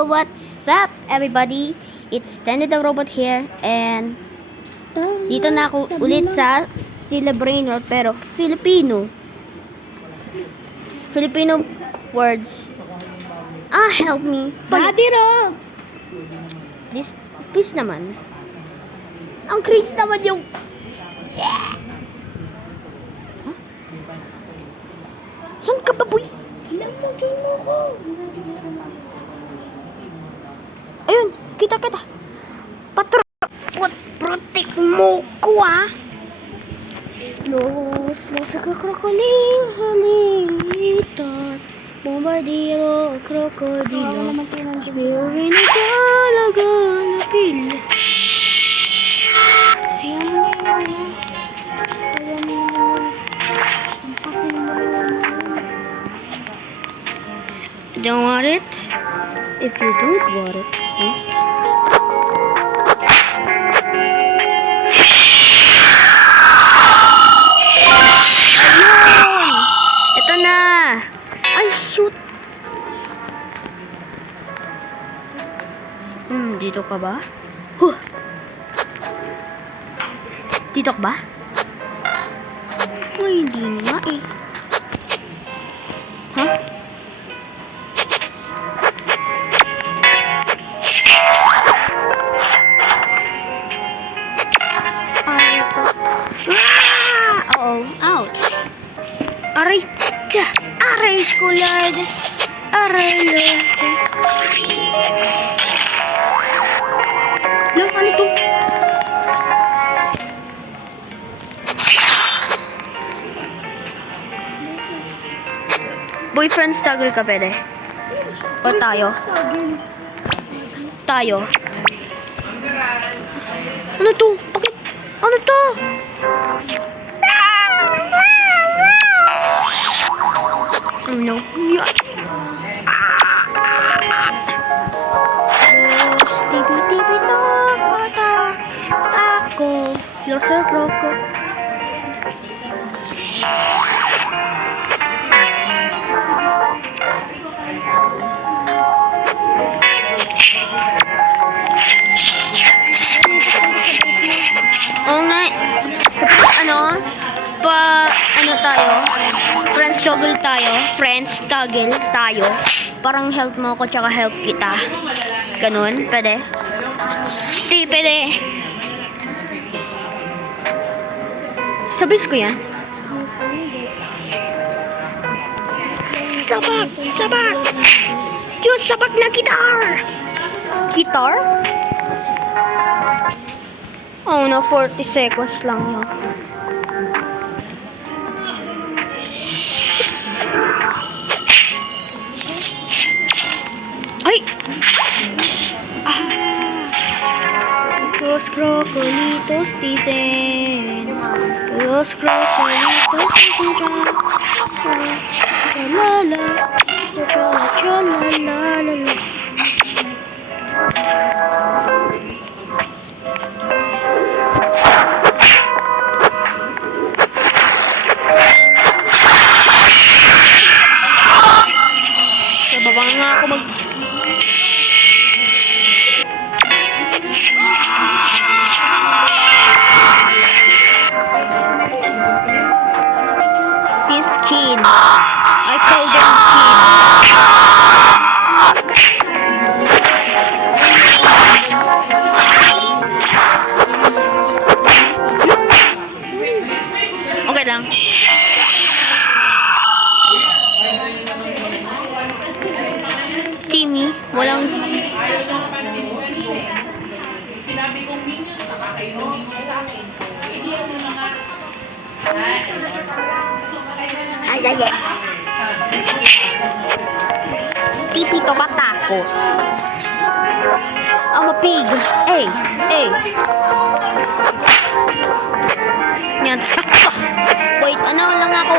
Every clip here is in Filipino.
What's up everybody? It's Danny the Robot here and dito na ako ulit sa Sila Brain Rot pero Filipino words. Help me. Daddy Rob! Please naman. Ang crazy naman yung Huh? Saan ka ba, boy? Join mo ko. Ayun, kita. Protect mo ko, Los krokoling halitas, bombardiro, krokodilo, spirin talaga na pila. Don't want it? If you don't want it, Ayun! Ito na! Ay, shoot! Dito ka ba? Huh! Dito ka ba? Ay, hindi nga eh. Huh? Ouch. Aray ko, Lord. Aray, Lord. Lang, ano to? Boyfriend struggle ka, pwede? O tayo? Tayo? Ano to? Bakit? Ano to? Oh no. Los tibi tako. Los kroko. Oo nga. Ano tayo? Friends toggle tayo. Parang help mo ako tsaka help kita. Ganun, pwede? Di, pwede. Sabis ko yan. Sabak! Yung sabak na gitar! Guitar? Oh no, 40 seconds lang yun. Ay! Los crocolitos dicen. Los crocolitos dicen. Chalala. Chalalala. Baba nga ako These kids. I call them kids. Okay lang. Timmy, walang sinabi kong minions sa kakainin mo sa akin. Hindi ako mga Ay. Tipito ka tacos. I'm a pig. Hey. Yan, sakto. Wait, ano lang ako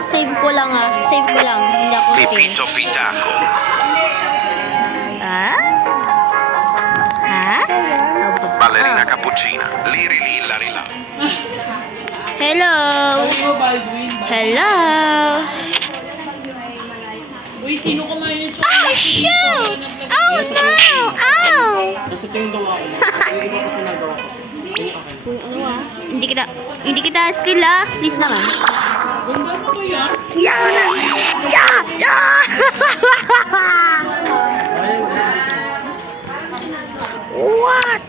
Save ko lang. Hindi ako save. Tipito Pitaco. Ballerina cappuccina. Liri larila. Hello. Uy, sino kumain yung chocolate? Shoot! Oh no! kung ano Hindi kita steal Please naman. Yan! What?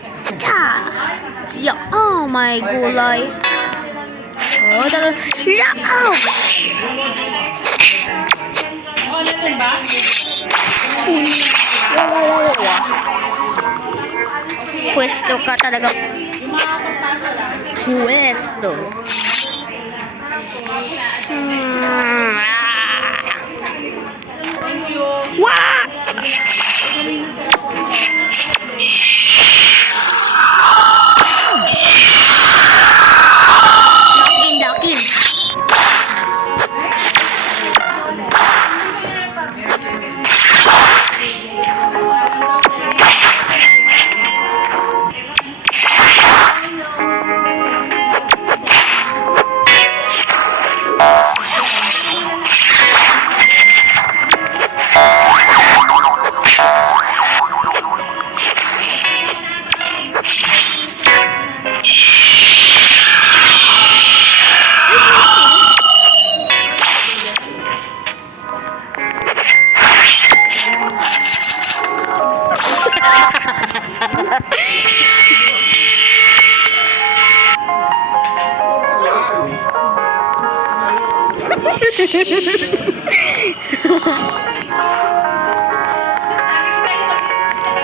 Yeah. Oh my gulay. Oh, talaga. Ow! Ano ba? Pwesto ka talaga. Pwesto. What? Lakin.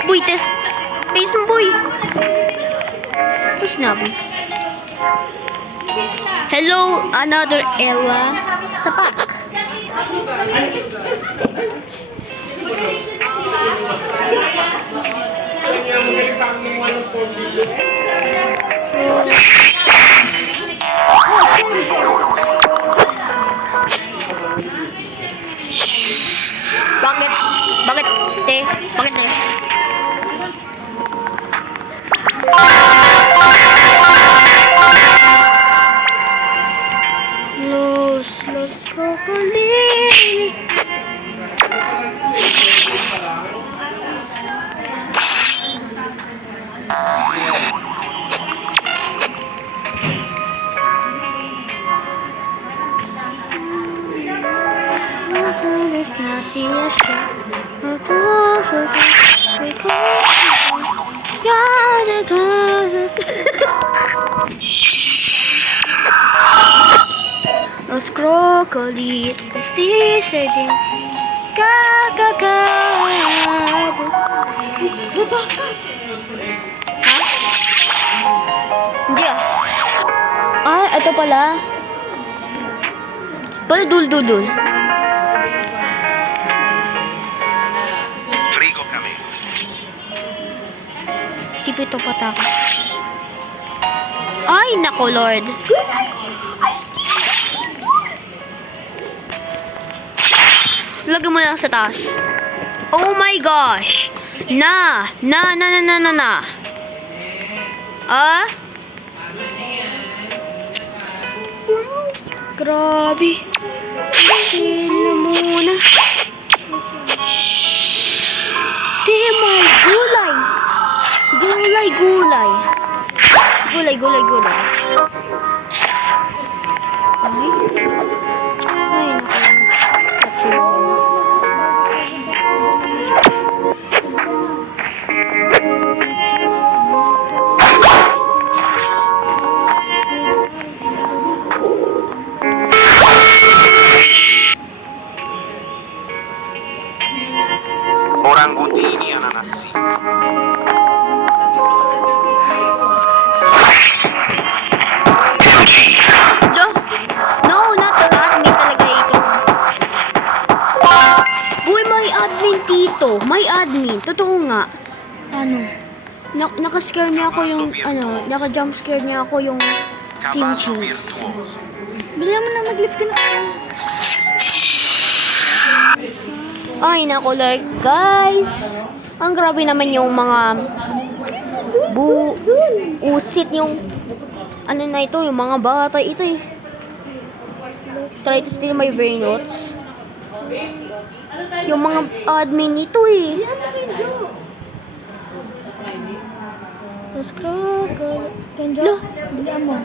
Boy, test. Face mo, boy. Who's nabi? Hello, another Ella sa pack. Bakit? Bakit, te? Bakit te? Los crocodiles. Los crocodilos dicen kakakabo. Hindi ito pala. Dul. Frigo kami. Tipito patak. Ay, nako Lord. Lagyan mo lang sa taas. Oh my gosh. Na. Grabe. Tigil na muna. Demay, gulay. Gulay. Ay, Orangutini ananassi. No, not admin talaga ito. Boy, may admin dito. May admin. Totoo nga. Ano? Naka-scare niya ako yung, naka-jump scare niya ako yung Team Cavallo Cheese. virtuoso. Bilang mo na mag-lip ka na. Ay, nako Lord, guys. Ang grabe naman yung mga usit yung ano na ito, yung mga bata ito eh. Try to steal my brain rots. Yung mga admin nito eh. Struggle. Kenjo, Lo. bilihan mo.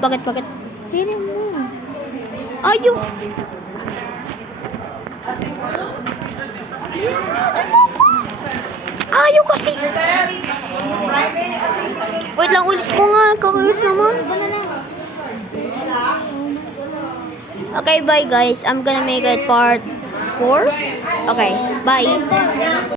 Bakit? Pili mo. Ayaw. Ayaw kasi. Wait lang, ulit ko nga. Kakayos naman. Okay, bye guys. I'm gonna make it part 4. Okay, bye.